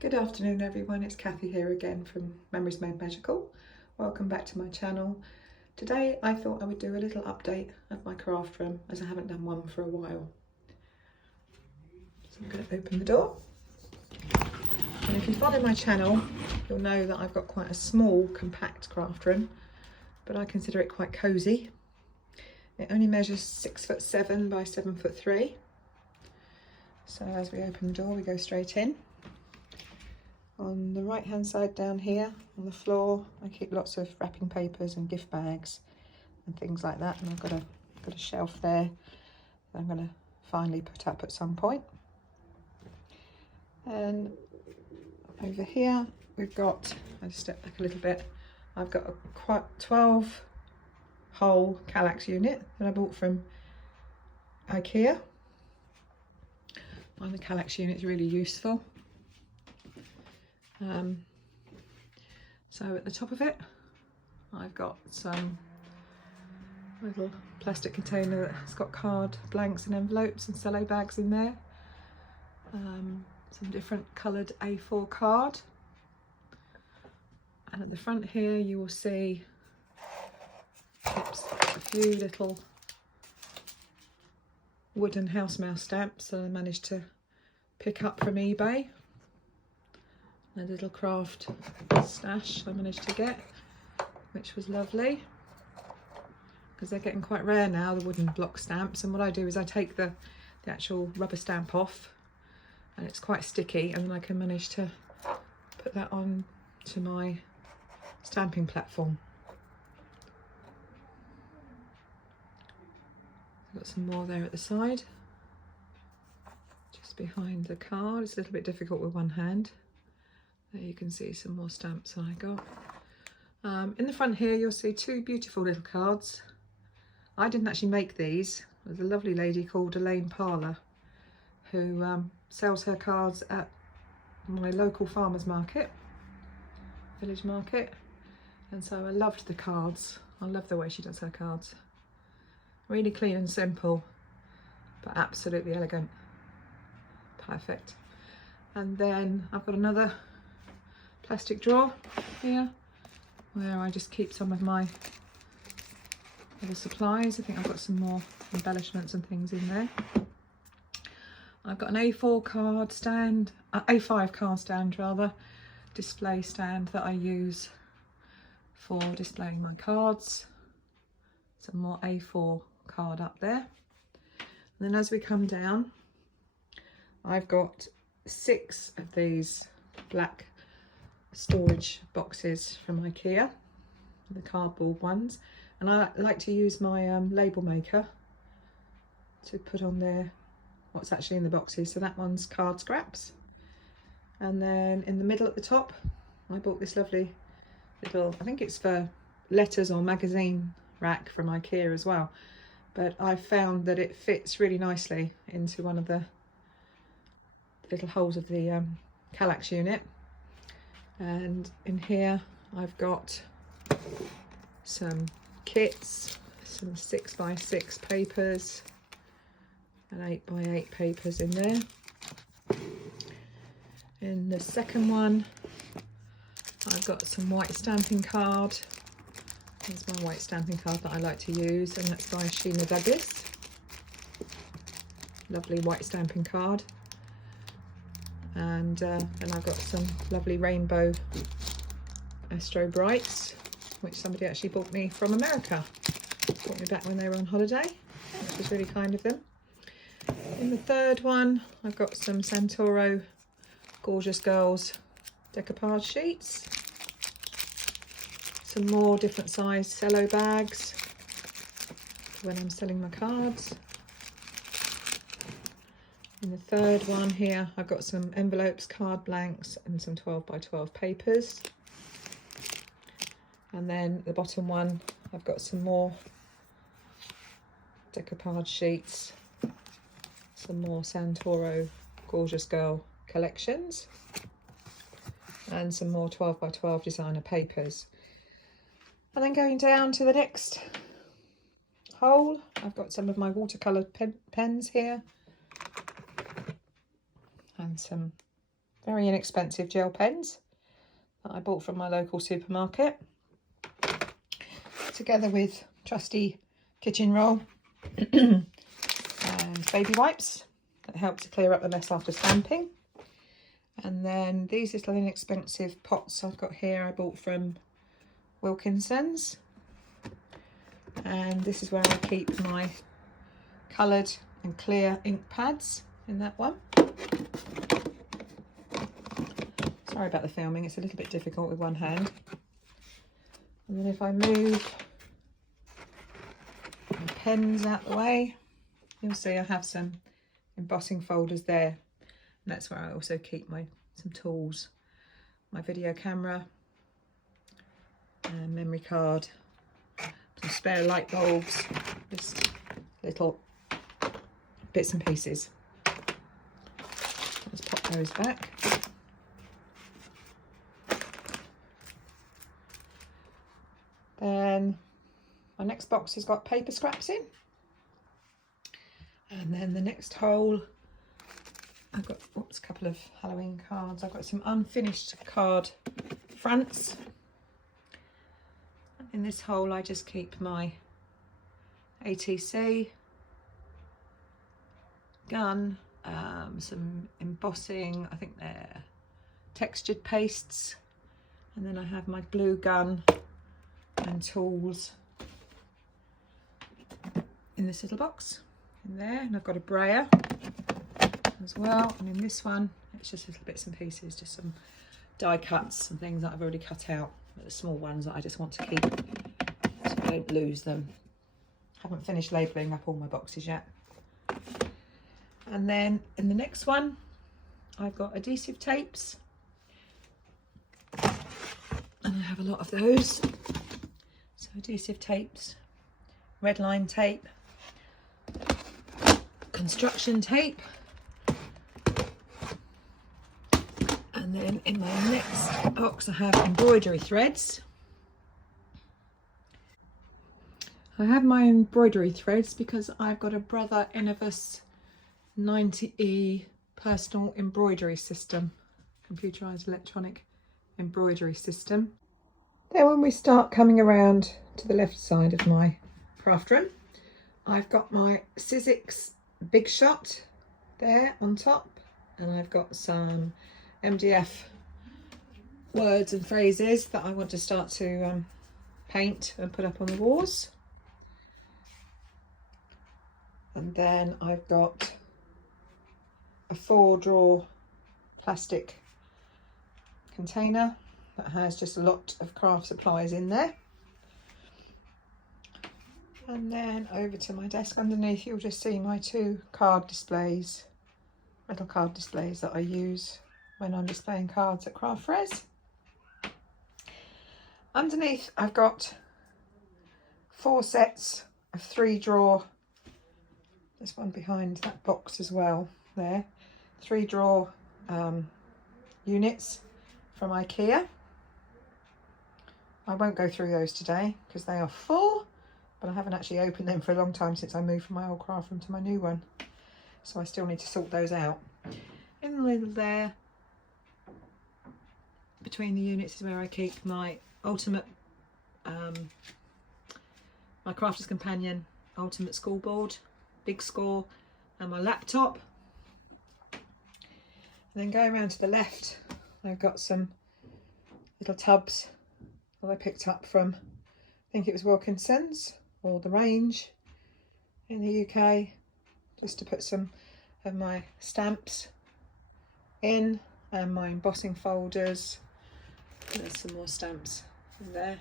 Good afternoon everyone, it's Cathy here again from Memories Made Magical. Welcome back to my channel. Today I thought I would do a little update of my craft room as I haven't done one for a while. So I'm going to open the door. And if you follow my channel, you'll know that I've got quite a small, compact craft room, but I consider it quite cosy. It only measures 6'7" by 7'3". So as we open the door, we go straight in. On the right hand side down here on the floor, I keep lots of wrapping papers and gift bags and things like that, and I've got a shelf there that I'm going to finally put up at some point. And over here we've got, I'll just step back a little bit, I've got a 12 hole Kallax unit that I bought from IKEA. I find the Kallax unit is really useful. So at the top of it I've got some little plastic container that's got card blanks and envelopes and cello bags in there, some different coloured A4 card, and at the front here you will see a few little wooden house mouse stamps that I managed to pick up from eBay. A little craft stash I managed to get, which was lovely because they're getting quite rare now, the wooden block stamps. And what I do is I take the actual rubber stamp off, and it's quite sticky, and then I can manage to put that on to my stamping platform. I've got some more there at the side, just behind the card. It's a little bit difficult with one hand. There you can see some more stamps I got. In the front here you'll see two beautiful little cards. I didn't actually make these. There's a lovely lady called Elaine Parlour who sells her cards at my local farmers market, village market, and so I loved the cards. I love the way she does her cards. Really clean and simple, but absolutely elegant. Perfect. And then I've got another plastic drawer here where I just keep some of my little supplies. I think I've got some more embellishments and things in there. I've got an A4 card stand, A5 card stand rather, display stand that I use for displaying my cards. Some more A4 card up there. And then as we come down, I've got 6 of these black storage boxes from IKEA, the cardboard ones, and I like to use my label maker to put on there what's actually in the boxes. So that one's card scraps, and then in the middle at the top I bought this lovely little, I think it's for letters or magazine rack from IKEA as well, but I found that it fits really nicely into one of the little holes of the Kallax unit. And in here I've got some kits, some 6x6 papers and 8x8 papers in there. In the second one I've got some white stamping card. Here's my white stamping card that I like to use, and that's by Sheena Douglas. Lovely white stamping card. And then I've got some lovely rainbow Astro Brights, which somebody actually bought me from America. Bought me back when they were on holiday, which was really kind of them. In the third one I've got some Santoro Gorgeous Girls decoupage sheets, some more different sized cello bags for when I'm selling my cards. In the third one here I've got some envelopes, card blanks and some 12x12 papers. And then the bottom one I've got some more decoupage sheets, some more Santoro Gorgeous Girl collections, and some more 12x12 designer papers. And then going down to the next hole I've got some of my watercolour pens here, and some very inexpensive gel pens that I bought from my local supermarket, together with trusty kitchen roll and baby wipes that help to clear up the mess after stamping. And then these little inexpensive pots I've got here I bought from Wilkinson's, and this is where I keep my coloured and clear ink pads, in that one. Sorry about the filming, it's a little bit difficult with one hand. And then if I move my pens out the way, you'll see I have some embossing folders there. And that's where I also keep some tools, my video camera, and memory card, some spare light bulbs, just little bits and pieces. Let's pop those back. Then my next box has got paper scraps in. And then the next hole, I've got a couple of Halloween cards. I've got some unfinished card fronts. In this hole I just keep my ATC, gun, some embossing, I think they're textured pastes, and then I have my glue gun and tools in this little box in there, and I've got a brayer as well. And in this one it's just little bits and pieces, just some die cuts and things that I've already cut out, but the small ones that I just want to keep so I don't lose them. Haven't finished labelling up all my boxes yet. And then in the next one I've got adhesive tapes, and I have a lot of those. So adhesive tapes, red line tape, construction tape, and then in my next box I have embroidery threads. I have my embroidery threads because I've got a Brother Innovus 90E personal embroidery system, computerized electronic embroidery system. Then when we start coming around to the left side of my craft room, I've got my Sizzix Big Shot there on top, and I've got some MDF words and phrases that I want to start to paint and put up on the walls. And then I've got a 4-drawer plastic container that has just a lot of craft supplies in there. And then over to my desk underneath, you'll just see my 2 card displays, metal card displays that I use when I'm displaying cards at craft fairs. Underneath I've got 4 sets of 3-drawer, there's one behind that box as well there, 3-drawer units from IKEA. I won't go through those today because they are full, but I haven't actually opened them for a long time since I moved from my old craft room to my new one, so I still need to sort those out. In the middle there, between the units, is where I keep my ultimate, my Crafter's Companion ultimate school board, big score, and my laptop. And then going around to the left, I've got some little tubs that I picked up from, I think it was Wilkinson's or The Range in the UK, just to put some of my stamps in and my embossing folders. There's some more stamps in there,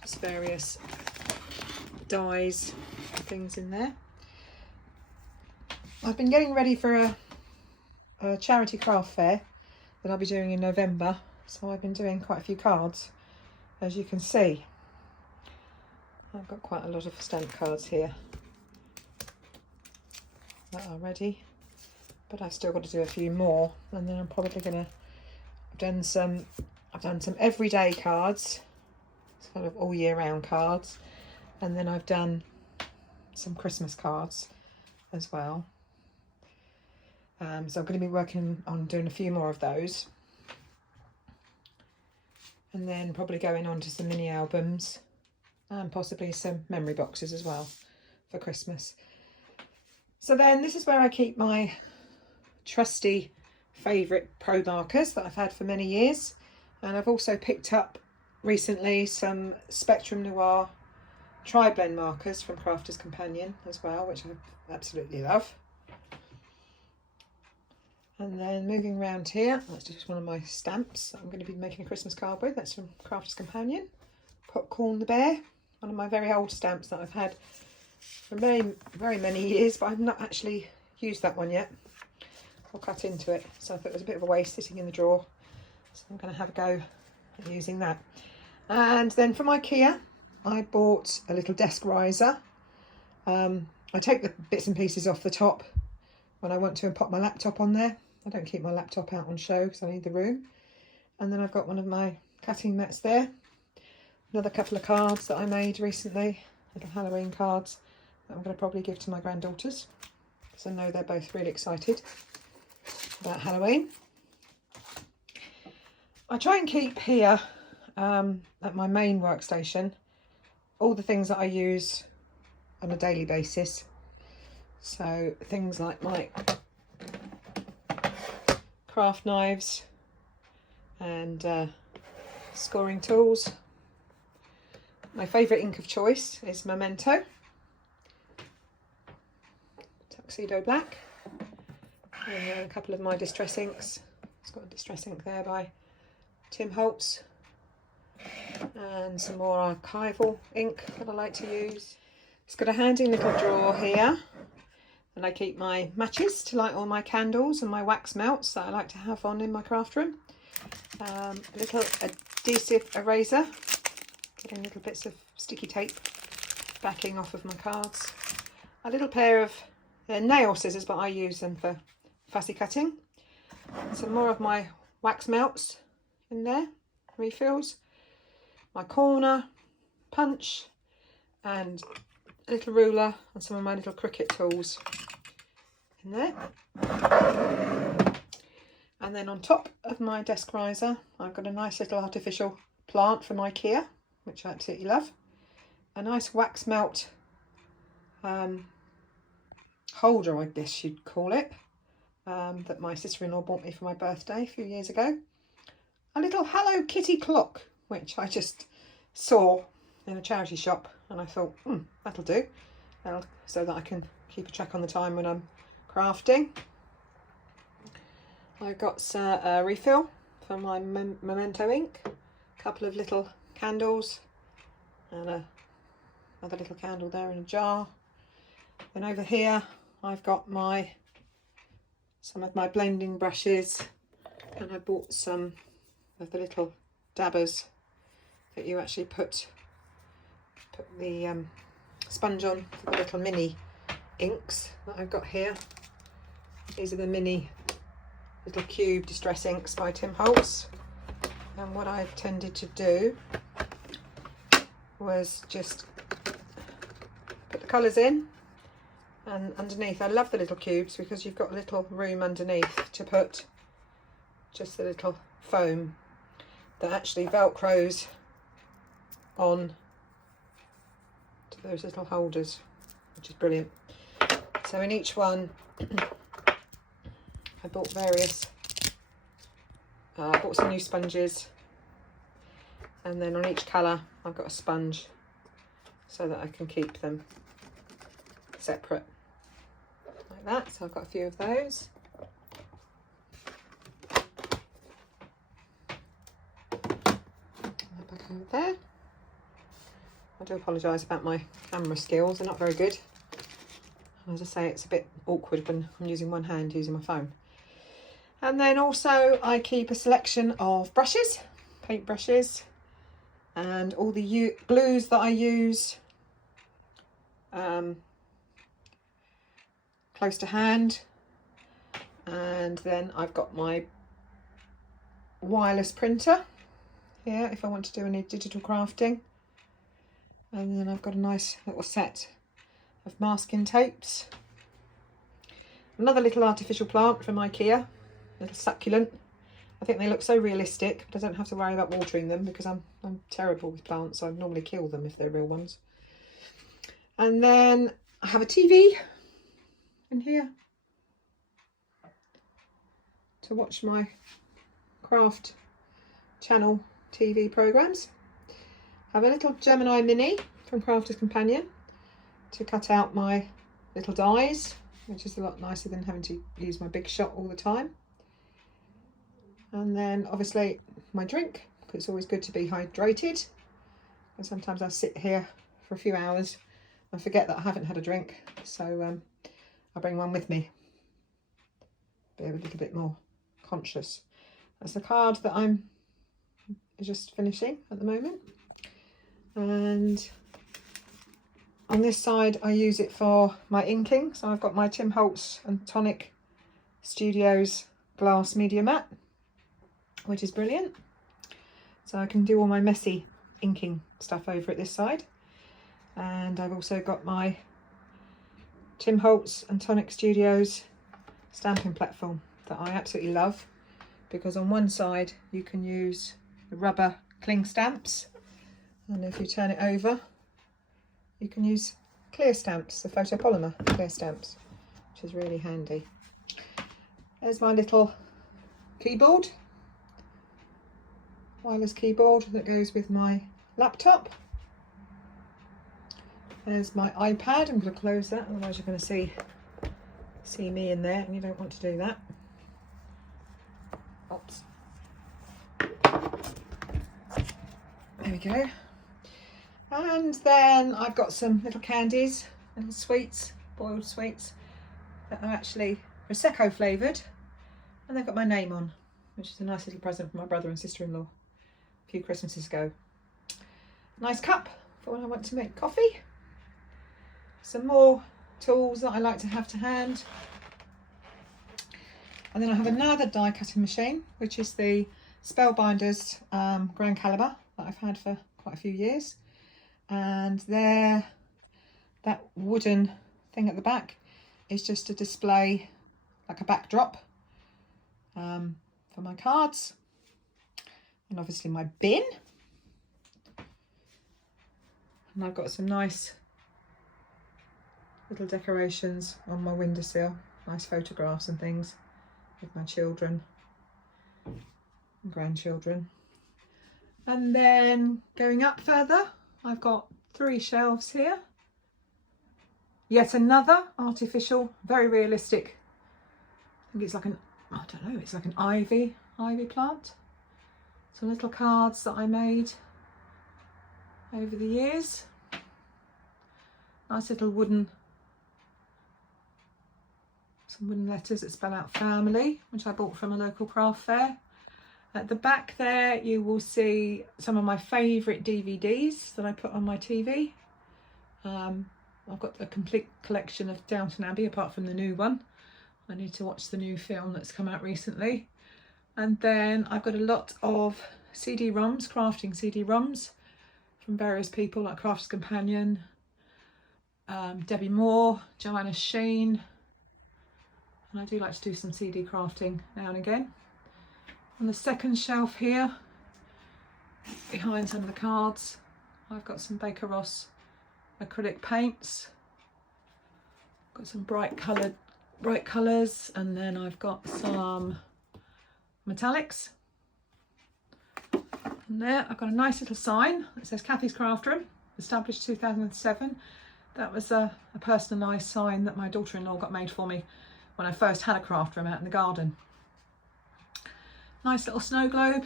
just various dies and things in there. I've been getting ready for a charity craft fair that I'll be doing in November, so I've been doing quite a few cards, as you can see. I've got quite a lot of stamp cards here that are ready, but I've still got to do a few more, and then I'm probably gonna, I've done some everyday cards, sort of all year round cards, and then I've done some Christmas cards as well. So I'm going to be working on doing a few more of those. And then probably going on to some mini albums and possibly some memory boxes as well for Christmas. So then this is where I keep my trusty favourite pro markers that I've had for many years. And I've also picked up recently some Spectrum Noir tri-blend markers from Crafter's Companion as well, which I absolutely love. And then moving around here, that's just one of my stamps that I'm going to be making a Christmas card with. That's from Crafter's Companion. Popcorn the Bear, one of my very old stamps that I've had for very many years, but I've not actually used that one yet or cut into it. So I thought it was a bit of a waste sitting in the drawer. So I'm going to have a go at using that. And then from IKEA, I bought a little desk riser. I take the bits and pieces off the top when I want to and pop my laptop on there. I don't keep my laptop out on show because I need the room. And then I've got one of my cutting mats there. Another couple of cards that I made recently, little Halloween cards that I'm going to probably give to my granddaughters because I know they're both really excited about Halloween. I try and keep here at my main workstation all the things that I use on a daily basis. So things like my craft knives and scoring tools. My favourite ink of choice is Memento Tuxedo Black, and a couple of my distress inks. It's got a distress ink there by Tim Holtz, and some more archival ink that I like to use. It's got a handy little drawer here, and I keep my matches to light all my candles and my wax melts that I like to have on in my craft room. A little adhesive eraser, getting little bits of sticky tape backing off of my cards. A little pair of nail scissors, but I use them for fussy cutting. Some more of my wax melts in there, refills. My corner, punch, and a little ruler and some of my little Cricut tools in there. And then on top of my desk riser, I've got a nice little artificial plant from IKEA, which I absolutely love. A nice wax melt holder, I guess you'd call it, that my sister-in-law bought me for my birthday a few years ago. A little Hello Kitty clock, which I just saw in a charity shop, and I thought, that'll do, so that I can keep a track on the time when I'm crafting. I got a refill for my Memento ink, a couple of little candles, and another little candle there in a jar. Then over here I've got some of my blending brushes, and I bought some of the little dabbers that you actually put the sponge on for the little mini inks that I've got here. These are the mini little cube distress inks by Tim Holtz, and what I tended to do was just put the colours in, and underneath, I love the little cubes because you've got a little room underneath to put just the little foam that actually velcros on to those little holders, which is brilliant. So in each one I bought various, I bought some new sponges, and then on each colour I've got a sponge so that I can keep them separate like that. So I've got a few of those. Back over there. I do apologise about my camera skills, they're not very good. As I say, it's a bit awkward when I'm using one hand using my phone. And then also I keep a selection of brushes, paint brushes, and all the glues that I use close to hand. And then I've got my wireless printer here if I want to do any digital crafting. And then I've got a nice little set of masking tapes. Another little artificial plant from IKEA, little succulent. I think they look so realistic, but I don't have to worry about watering them because I'm terrible with plants, so I normally kill them if they're real ones. And then I have a TV in here to watch my craft channel TV programs. I have a little Gemini Mini from Crafter's Companion to cut out my little dies, which is a lot nicer than having to use my big shot all the time. And then obviously my drink, because it's always good to be hydrated. And sometimes I sit here for a few hours and forget that I haven't had a drink, so I bring one with me. Be a little bit more conscious. That's the card that I'm just finishing at the moment. And on this side I use it for my inking, so I've got my Tim Holtz and Tonic Studios glass media mat, which is brilliant, so I can do all my messy inking stuff over at this side. And I've also got my Tim Holtz and Tonic Studios stamping platform that I absolutely love, because on one side you can use the rubber cling stamps, and if you turn it over you can use clear stamps, the photopolymer clear stamps, which is really handy. There's my little keyboard, wireless keyboard that goes with my laptop. There's my iPad. I'm going to close that, otherwise you're going to see me in there, and you don't want to do that. Oops. There we go. And then I've got some little candies, little sweets, boiled sweets, that are actually Prosecco flavoured, and they've got my name on, which is a nice little present from my brother and sister-in-law a few Christmases ago. Nice cup for when I want to make coffee. Some more tools that I like to have to hand. And then I have another die cutting machine, which is the Spellbinders Grand Caliber that I've had for quite a few years. And there, that wooden thing at the back is just to display like a backdrop for my cards. And obviously my bin. And I've got some nice little decorations on my windowsill, nice photographs and things with my children and grandchildren. And then going up further, I've got 3 shelves here. Yet another artificial, very realistic, I think it's like I don't know, it's like an ivy plant. Some little cards that I made over the years. Nice little wooden letters that spell out family, which I bought from a local craft fair. At the back there you will see some of my favourite DVDs that I put on my TV. I've got a complete collection of Downton Abbey apart from the new one. I need to watch the new film that's come out recently. And then I've got a lot of CD-ROMs, crafting CD-ROMs from various people like Crafter's Companion, Debbie Moore, Joanna Sheen, and I do like to do some CD crafting now and again. On the second shelf here, behind some of the cards, I've got some Baker Ross acrylic paints. Got some bright colours, and then I've got some metallics. And there I've got a nice little sign that says Cathy's Craft Room, established 2007. That was a personalised sign that my daughter-in-law got made for me when I first had a craft room out in the garden. Nice little snow globe.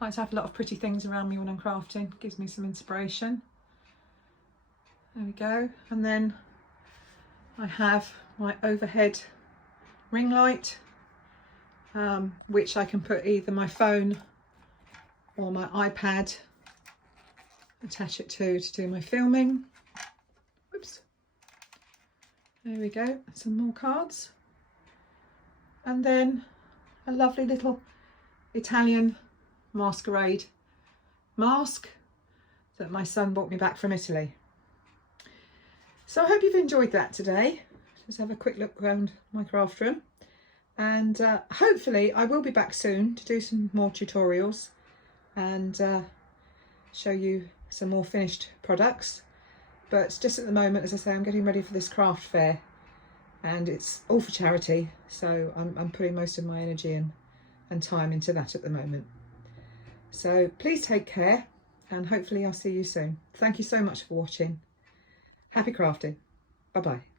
I like to have a lot of pretty things around me when I'm crafting, gives me some inspiration. There we go. And then I have my overhead ring light, which I can put either my phone or my iPad, attach it to do my filming. Whoops. There we go, some more cards. And then a lovely little Italian masquerade mask that my son brought me back from Italy. So I hope you've enjoyed that today. just have a quick look around my craft room, and hopefully I will be back soon to do some more tutorials and show you some more finished products. But just at the moment, as I say, I'm getting ready for this craft fair, and it's all for charity, so I'm putting most of my energy and time into that at the moment. So please take care, and hopefully I'll see you soon. Thank you so much for watching. Happy crafting. Bye bye.